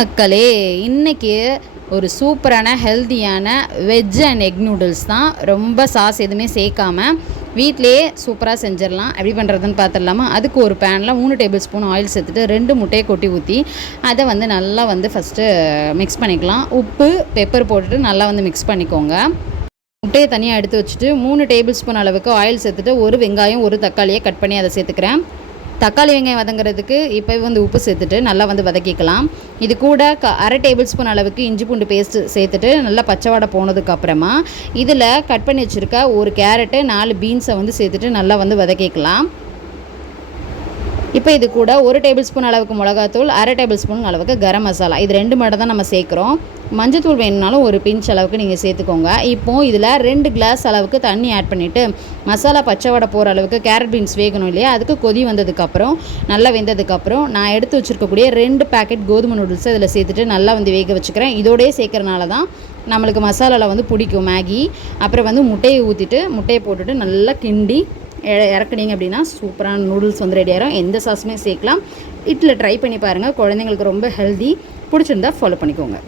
மக்களே, இன்னைக்கு ஒரு சூப்பரான ஹெல்த்தியான வெஜ் அண்ட் எக் நூடுல்ஸ் தான். ரொம்ப சாஸ் எதுவுமே சேர்க்காம வீட்டிலேயே சூப்பராக செஞ்சிடலாம். எப்படி பண்ணுறதுன்னு பார்த்துடலாமா? அதுக்கு ஒரு பேனில் 3 டேபிள் ஸ்பூன் ஆயில் சேர்த்துட்டு 2 முட்டையை கொட்டி ஊற்றி அதை நல்லா ஃபஸ்ட்டு மிக்ஸ் பண்ணிக்கலாம். உப்பு பெப்பர் போட்டுட்டு நல்லா மிக்ஸ் பண்ணிக்கோங்க. முட்டையை தனியாக எடுத்து வச்சுட்டு 3 டேபிள் ஸ்பூன் அளவுக்கு ஆயில் சேர்த்துட்டு ஒரு வெங்காயம் ஒரு தக்காளியை கட் பண்ணி அதை சேர்த்துக்கிறேன். தக்காளி வெங்காயம் வதங்கிறதுக்கு இப்போ உப்பு சேர்த்துட்டு நல்லா வதக்கிக்கலாம். இது கூட அரை டேபிள் ஸ்பூன் அளவுக்கு இஞ்சி பூண்டு பேஸ்ட்டு சேர்த்துட்டு நல்லா பச்சை வாடை போனதுக்கப்புறமா இதில் கட் பண்ணி வச்சுருக்க ஒரு கேரட்டு 4 பீன்ஸை சேர்த்துட்டு நல்லா வதக்கிக்கலாம். இப்போ இது கூட ஒரு டேபிள் ஸ்பூன் அளவுக்கு மிளகாத்தூள், அரை டேபிள் ஸ்பூன் அளவுக்கு கரம் மசாலா, இது 2 மட்டும் தான் நம்ம சேர்க்குறோம். மஞ்சத்தூள் வேணும்னாலும் ஒரு பிஞ்ச் அளவுக்கு நீங்கள் சேர்த்துக்கோங்க. இப்போது இதில் 2 கிளாஸ் அளவுக்கு தண்ணி ஆட் பண்ணிவிட்டு மசாலா பச்சை வடை போகிற அளவுக்கு கேரட் பீன்ஸ் வேகணும் இல்லையா, அதுக்கு கொதி வந்ததுக்கப்புறம் நல்லா வெந்ததுக்கப்புறம் நான் எடுத்து வச்சுருக்கக்கூடிய 2 பேக்கெட் கோதுமை நூடுல்ஸை இதில் சேர்த்துட்டு நல்லா வேக வச்சுக்கிறேன். இதோடய சேர்க்குறனால தான் நம்மளுக்கு மசாலாவில் பிடிக்கும் மேகி. அப்புறம் முட்டையை ஊற்றிட்டு முட்டையை போட்டுட்டு நல்லா கிண்டி இறக்குனீங்க அப்படின்னா சூப்பரான நூடுல்ஸ் ரெடி ஆகிடும். எந்த சாஸுமே சேர்க்கலாம். வீட்டில் ட்ரை பண்ணி பாருங்கள். குழந்தைங்களுக்கு ரொம்ப ஹெல்தி. பிடிச்சிருந்தா ஃபாலோ பண்ணிக்கோங்க.